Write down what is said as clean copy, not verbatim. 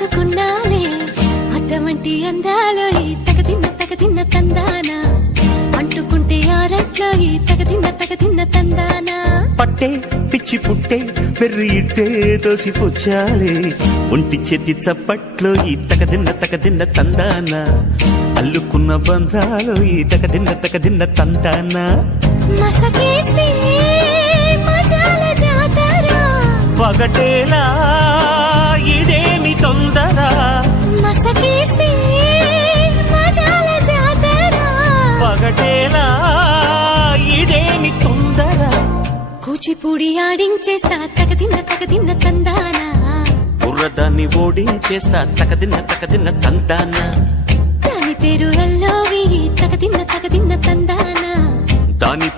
దాచుకున్నానే అద్దమంటి అందాలో ఈ తగదిన్న తందానా అంటుకుంటే ఆరట్లో ఈ తగదిన్న తందానా పట్టే పిచ్చి పుట్టే పెర్రి ఇట్టే తోసిపుచ్చాలే ఒంటి చేతి చప్పట్లో ఈ తగదిన్న తందాన అల్లుకున్న బంధాలు ఈ తగదిన్న తందాన మసకేస్తే మజాల జాతర పగటేలా ఇదేమి తొందర మసకేస్తే మజాల జాతర పగటేలా ఇదేమి తొందర కూచిపూడి ఆడించేస్తా తగదిన్న తందానా బుర్రదాన్ని ఓడించేస్తా తగదిన్న తందాన దాని పేరు ఎల్లోవి తగదిన్న తందానా దాని